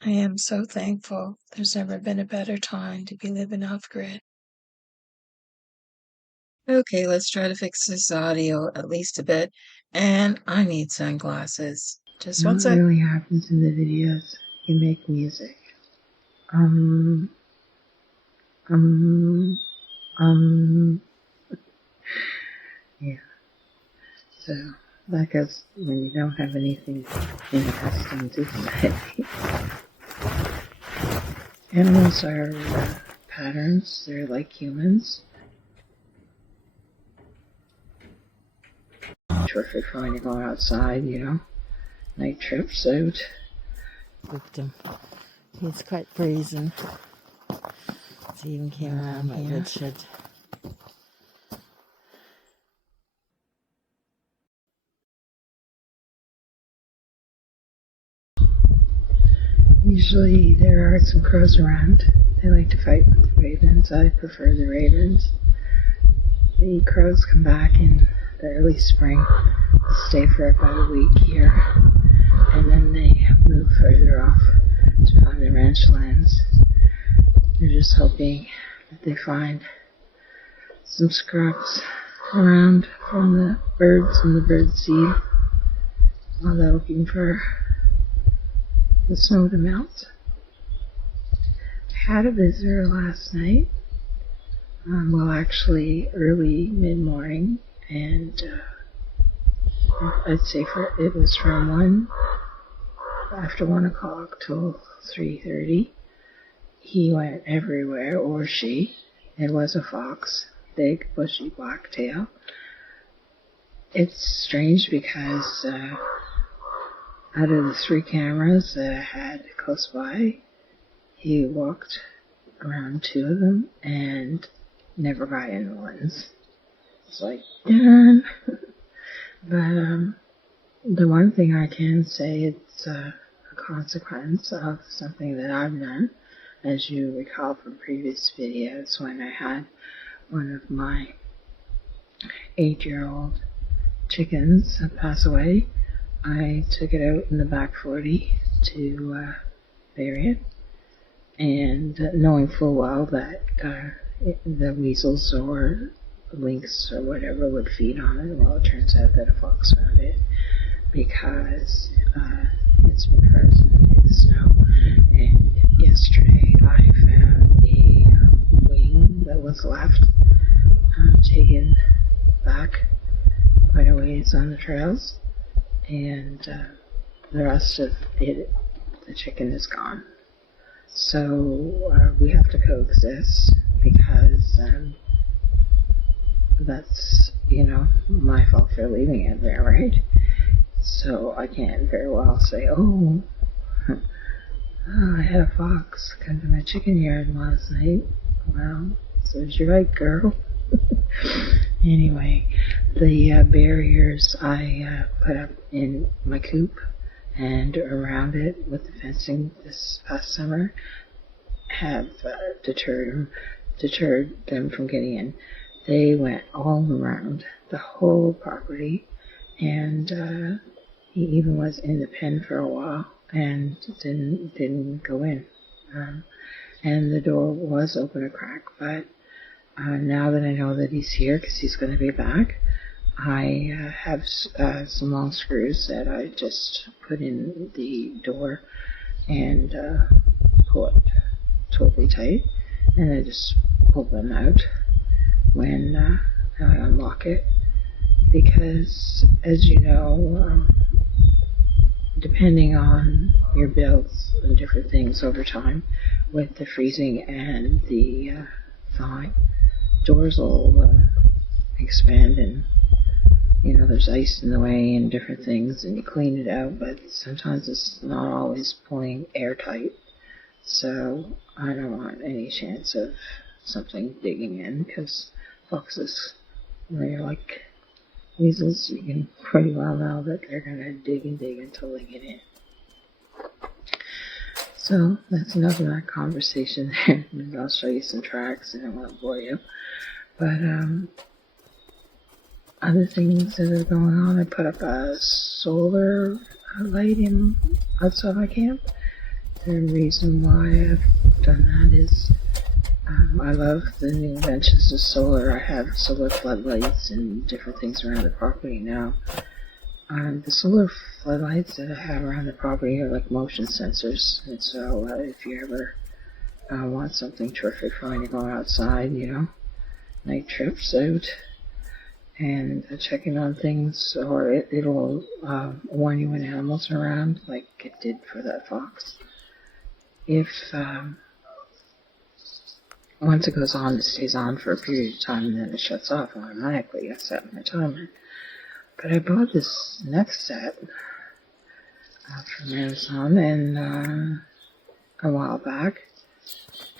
I am so thankful. There's never been a better time to be living off-grid. Okay, let's try to fix this audio at least a bit. And I need sunglasses. Just one sec. What really happens in the videos, you make music. Yeah. So, that goes when you don't have anything interesting to say. Animals are patterns, they're like humans. Terrific for when you go outside, night trips out. Victim. He's quite brazen. He even came around my woodshed. Usually there are some crows around. They like to fight with the ravens. I prefer the ravens. The crows come back in the early spring, stay for about a week here, and then they move further off to find the ranch lands. They're just hoping that they find some scraps around from the birds and the bird seed while they're looking for the snow to melt. I had a visitor last night, actually early mid-morning, and I'd say it was from after 1 o'clock till 3:30. He went everywhere, or she. It was a fox, big, bushy blacktail. It's strange because out of the 3 cameras that I had close by, he walked around 2 of them and never got in the ones. It's like, darn. But the one thing I can say, it's a consequence of something that I've done. As you recall from previous videos, when I had one of my 8-year-old chickens pass away, I took it out in the back 40 to bury it, and knowing full well that the weasels or lynx or whatever would feed on it. Well, it turns out that a fox found it because it's been frozen in the snow. And yesterday I found a wing that was left, taken back quite a ways on the trails, and the rest of it, the chicken, is gone. So we have to coexist because that's, my fault for leaving it there, right? So I can't very well say, oh, I had a fox come to my chicken yard last night. Well, so's you're right, girl. Anyway, the barriers I put up in my coop and around it with the fencing this past summer have deterred them from getting in. They went all around the whole property, and he even was in the pen for a while and didn't go in. And the door was open a crack, but now that I know that he's here, because he's going to be back, I have some long screws that I just put in the door and pull it totally tight, and I just pull them out when I unlock it, because as you know, depending on your builds and different things over time, with the freezing and the thawing, doors will expand, and there's ice in the way and different things, and you clean it out, but sometimes it's not always pulling airtight. So I don't want any chance of something digging in, because foxes, they're like weasels. You can pretty well know that they're going to dig until they get in. So that's enough of that conversation there. And I'll show you some tracks, and I won't bore you. But other things that are going on, I put up a solar light outside my camp The reason why I've done that is I love the new inventions of solar. I have solar floodlights and different things around the property now. The solar floodlights that I have around the property are like motion sensors, and so if you ever want something terrific for when you're going outside, night trips out and checking on things, or it'll warn you when animals are around, like it did for that fox. If once it goes on, it stays on for a period of time, and then it shuts off automatically. I set my timer. But I bought this next set from Amazon and a while back,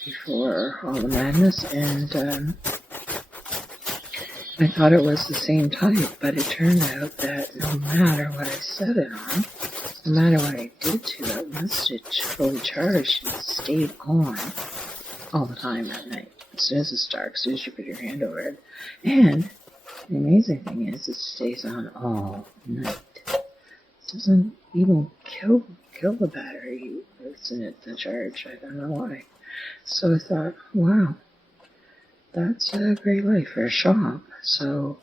before all the madness, and I thought it was the same type, but it turned out that no matter what I set it on, no matter what I did to it, once it fully charged, it stayed on all the time at night. As soon as it's dark, as soon as you put your hand over it. And the amazing thing is, it stays on all night. It doesn't even kill the battery that's in it to charge. I don't know why. So I thought, wow, that's a great light for a shop. So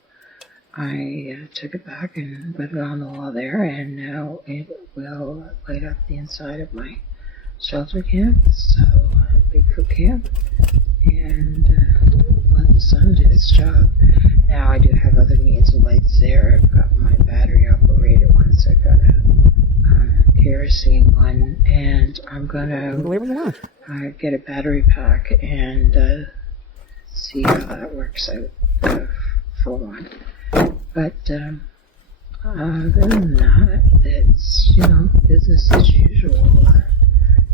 I took it back and put it on the wall there, and now it will light up the inside of my shelter camp, so Bigfoot camp, and let the sun do its job. Now I do have other means of lights there. I've got my battery operated ones. I've got a kerosene one, and I'm gonna get a battery pack and see how that works out for one. But other than that, it's business as usual.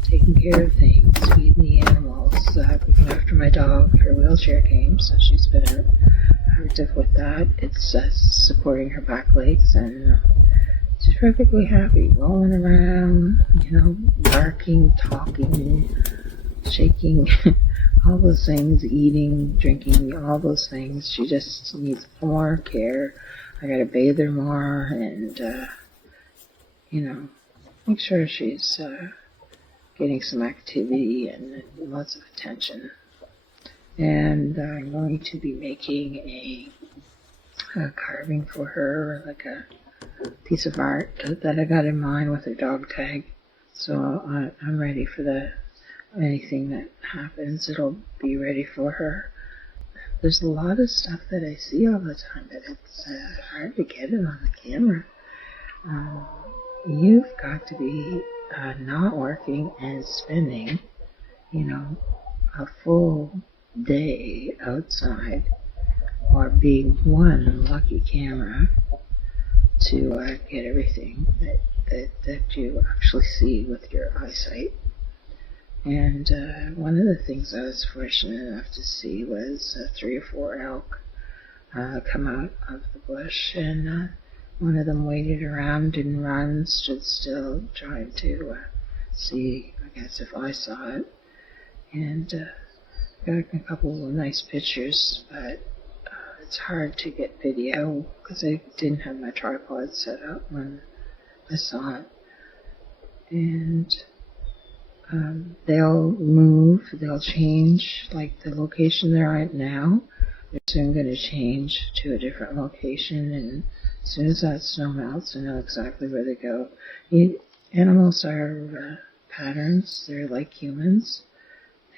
Taking care of things, feeding the animals, looking after my dog. Her wheelchair came, so she's been active with that. It's supporting her back legs, and she's perfectly happy, rolling around, barking, talking, shaking, all those things, eating, drinking, all those things. She just needs more care. I gotta bathe her more and, make sure she's getting some activity and lots of attention. And I'm going to be making a carving for her, like a piece of art that I got in mind with her dog tag. So I'm ready for anything that happens. It'll be ready for her. There's a lot of stuff that I see all the time, but it's hard to get it on the camera. You've got to be not working and spending, a full day outside, or being one lucky camera to get everything that you actually see with your eyesight. And one of the things I was fortunate enough to see was 3 or 4 elk come out of the bush, and one of them waited around, didn't run, stood still, trying to see, I guess, if I saw it. And got a couple of nice pictures, but it's hard to get video because I didn't have my tripod set up when I saw it. And they'll move, they'll change, like the location they're at now. They're soon going to change to a different location, and as soon as that snow melts, I know exactly where they go. Animals are patterns. They're like humans.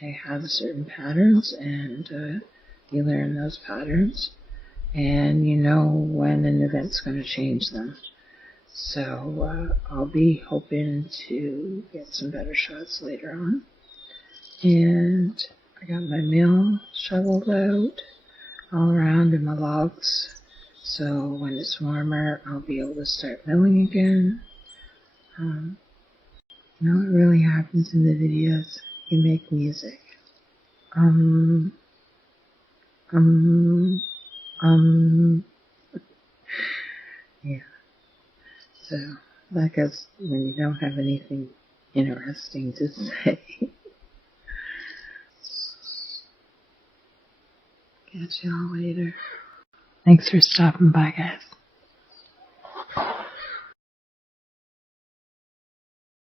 They have certain patterns, and you learn those patterns, and you know when an event's going to change them. So I'll be hoping to get some better shots later on. And I got my mill shoveled out all around in my logs. So when it's warmer, I'll be able to start milling again. What really happens in the videos? You make music. Yeah. So, that goes when you don't have anything interesting to say. Catch y'all later. Thanks for stopping by, guys.